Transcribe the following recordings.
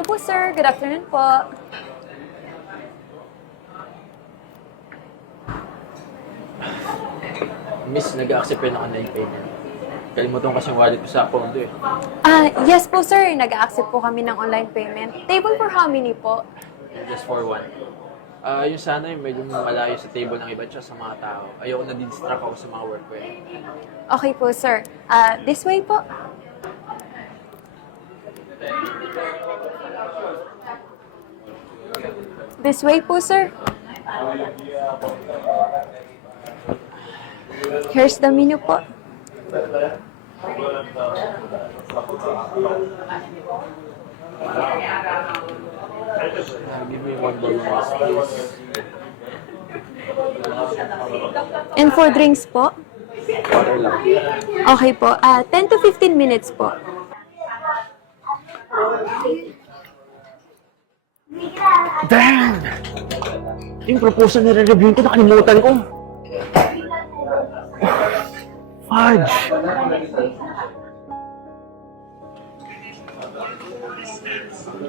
Hello po, sir. Good afternoon po. Miss, nag-accept ng online payment. Kalimutan kasi yung wallet ko sa account eh. Yes po, sir. Nag-accept po kami ng online payment. Table for how many po? Just for one. Yung sana yung medyo malayo sa table ng iba tsaka sa mga tao. Ayoko na distract ako sa mga work ko eh. Okay po, sir. This way po. This way po, sir. Here's the menu po. Give me one more rice, please. And for drinks po? Water lang. Okay po. 10 to 15 minutes po. Damn! Yung proposal na re-reviewin ko, nakalimutan ko. Fudge!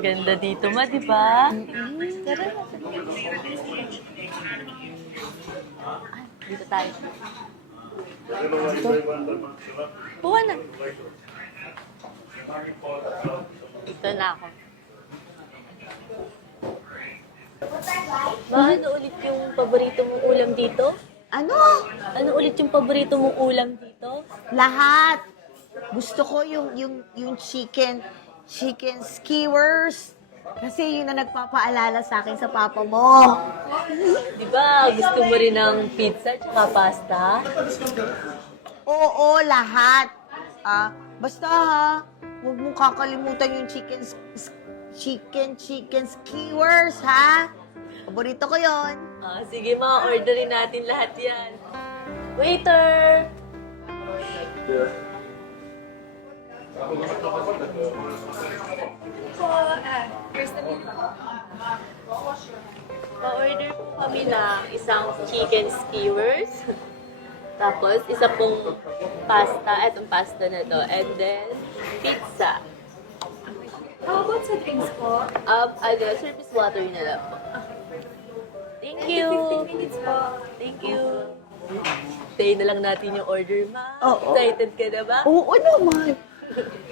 Ganda dito ma, di ba? Tara. Dito tayo. Buwa na. Ito na ako. Ma, ano ulit yung paborito mong ulam dito? Ano? Ano ulit yung paborito mong ulam dito? Lahat. Gusto ko yung chicken skewers. Kasi yun na nagpapaalala sa akin sa papa mo. Di ba gusto mo rin ng pizza at pasta? Oo, lahat. Basta ha, huwag mong kakalimutan yung chicken skewers, ha? Paborito ko yon. Sige ma, orderin natin lahat yan. Waiter! Pa-order po kami ng isang chicken skewers. Tapos, isa pong pasta, etong pasta na to. And then, pizza. How about sa drinks po? Service water na lang po. Thank you. 15 minutes po. Thank you. Tayo na lang natin yung order, ma. Oo. Excited ka na ba? Oo naman.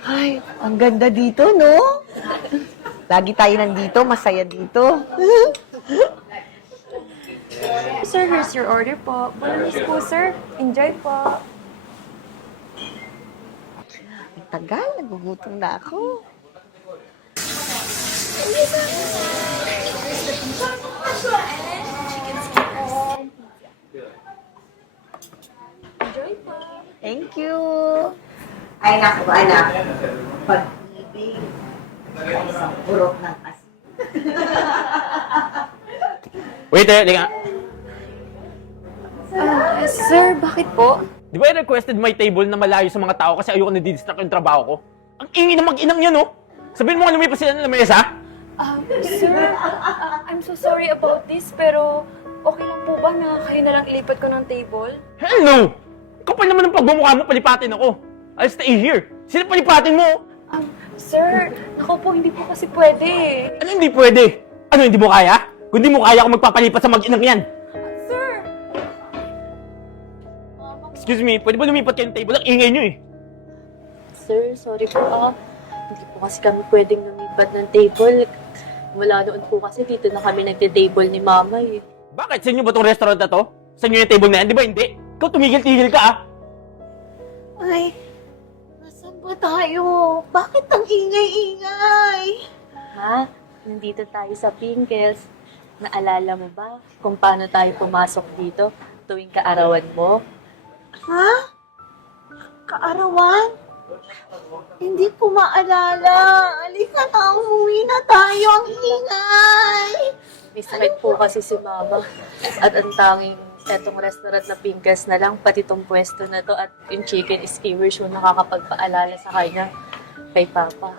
Ay, ang ganda dito, no? Lagi tayo nandito, masaya dito. Sir, here's your order po. Bolognese po, sir. Enjoy po. Ang tagal, nagugutom na ako. Enjoy po. Thank you. Ay, naku, anak. Pag-ibig ay isang purok ng asin. Waiter, linga. Sir, bakit po? Di ba I-requested my table na malayo sa mga tao kasi ayoko na-distract yung trabaho ko? Ang ingay ng mag-inang yan, no? Sabihin mo nga lumipas sila ng lamesa? Sir, I'm so sorry about this, pero okay lang po ba na kayo na lang ilipat ko ng table? Hell no! Kapal naman ng pagbumukha mo, palipatin ako. I'll stay here. Sino palipatin mo? Sir, naku po, hindi po kasi pwede. Ano hindi pwede? Ano, hindi mo kaya? Kung hindi mo kaya ako magpapalipat sa mag-inang yan. Sir! Excuse me, pwede ba lumipat kayo ng table? Ang ingay nyo eh. Sir, sorry po. Hindi po kasi kami pwedeng lumipat ng table. Wala noon po kasi dito na kami nagte-table ni Mama eh. Bakit? Sa inyo ba itong restaurant na to? Sa inyo yung table na yan? Di ba hindi? Ikaw tumigil-tigil ka ah. Ay, nasan ba tayo? Bakit ang ingay-ingay? Ha? Nandito tayo sa Pinkels. Naalala mo ba kung paano tayo pumasok dito tuwing kaarawan mo? Ha? Kaarawan? Hindi ko maalala. Halika na, umuwi na tayo. Ang ingay. May sakit po kasi si Mama. At ang tanging etong restaurant na Pinkels na lang, pati tong pwesto na to at yung chicken skewers yung nakakapagpaalala sa kanya kay Papa.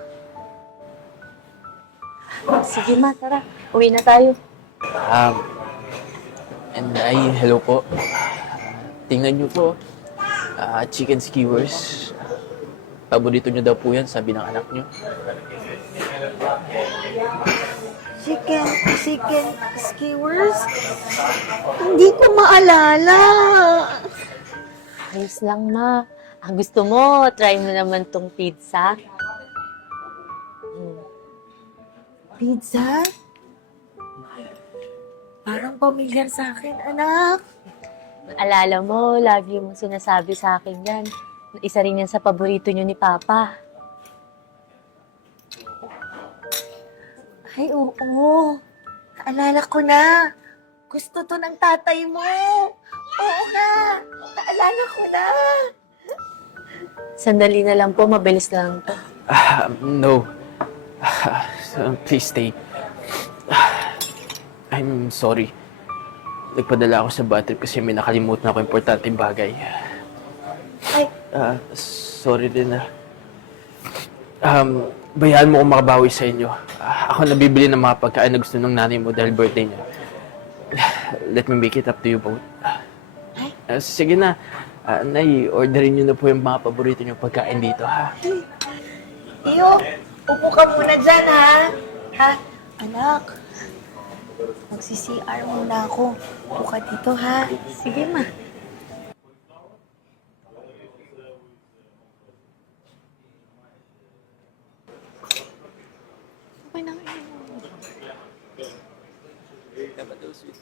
Sige ma, tara. Uwi na tayo. And hello po. Tingnan niyo po. Chicken skewers. Paborito niyo daw po yan, sabi ng anak niyo. Chicken skewers? Hindi ko maalala. Ayos lang, ma. Gusto mo, try mo naman tong pizza? Pizza? Parang pamilyar sa akin, anak. Alala mo, lagi mo sinasabi sa akin yan. Isa rin yan sa paborito niyo ni Papa. Ay, oo. Naalala ko na. Gusto to ng tatay mo. Oo nga. Naalala ko na. Sandali na lang po, mabilis lang to. No. Please stay. I'm sorry. Nagpadala ako sa bad trip kasi may nakalimutan ako importanteng bagay. Ay. Sorry din na. Bayaan mo kung makabawi sa inyo. Ako nabibili ng mga pagkain na gusto ng nanay mo dahil birthday niya. Let me make it up to you both. Sige na. Nay, orderin niyo na po yung mga paborito niyo pagkain dito, ha? Iyo, upo ka muna dyan, ha? Ha? Anak, magsi-CR muna ako. Upo ka dito, ha? Sige, ma. Okay na kayo. Dapat daw sweet.